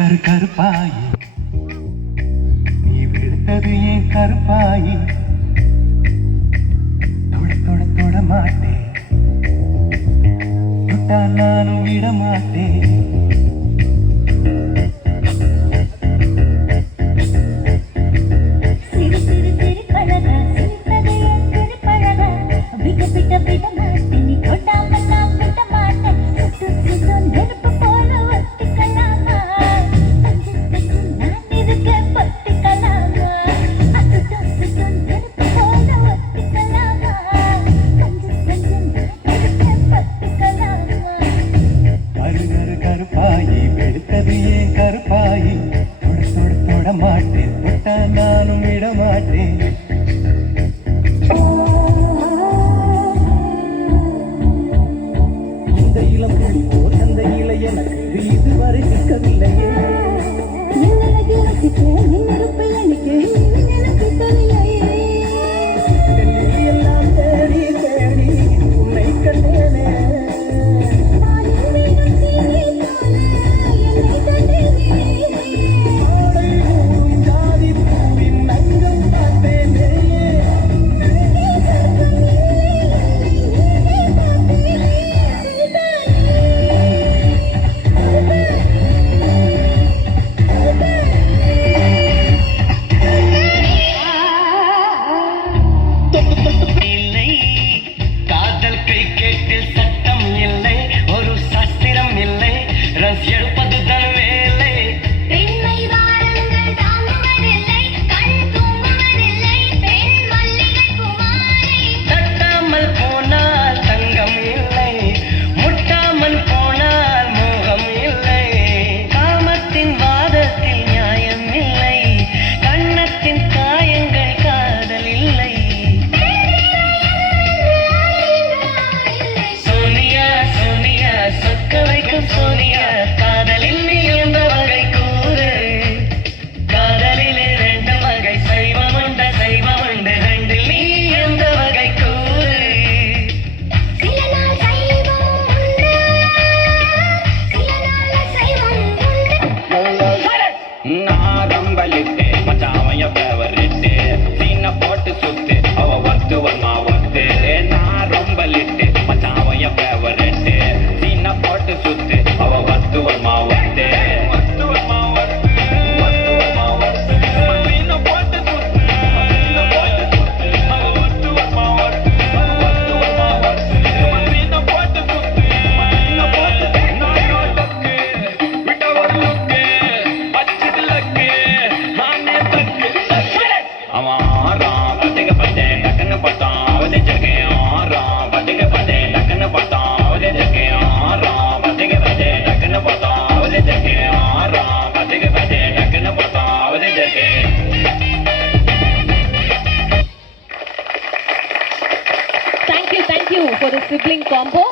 கருப்பாயி நீ விழுத்தது ஏன் கருப்பாயி தொட தொட தொட மாட்டேன் தொட்டா நானும் விட மாட்டேன் கருப்பாயி வெளுத்தது ஏன் கருப்பாயி தொட தொட தொட மாட்டேன் தொட்டா நானும் விட மாட்டேன் இந்த இளம் புலி போர் அந்த இலை எனக்கு இதுவரை சிக்கவில்லையே எல்லாம் தேடி தேடி உன்னை கண்டேனே சோனியா காதலில் நீ எந்த வகை கூறு காதலிலே ரெண்டு வகை சைவம் உண்டு ரெண்டில் நீ எந்த வகை கூறு சில நாள் சைவம் உண்டு சில நாள் சைவம் உண்டு நான் ரம்பலிட்டு மச்சாவைய ஃபேவரிட்டு சீன போட்டு சுத்து அவ வத்து வர்மா வத்து நான் ரம்பலிட்டு மச்சாவைய ஃபேவரிட்டு சீன போட்டு சுத்து அவ வத்து வர்மா வத்து வத்து வர்மா வத்து வத்து வர்மா வத்து சீன போட்டு சுத்து சீன போட்டு சுத்து அவ வத்து வர்மா வத்து வத்து வர்மா வத்து சீன போட்டு சுத்து சீன போட்டு நான் தக்கு விட்ட வரலுக்கு அச்சிட்டு லக்கு நானே தக்கு அமாரா பத்திக பத்தே டக்கன பத்தா அவதே ஜகே ஆரா பத்திக பத்தே டக்கன பத்தா அவதே ஜகே ஆரா பத்திக பத்தே டக்கன பத்தா அவதே ஜகே ஆரா பத்திக பத்தே டக்கன பத்தா அவதே ஜகே Thank you for the sibling combo.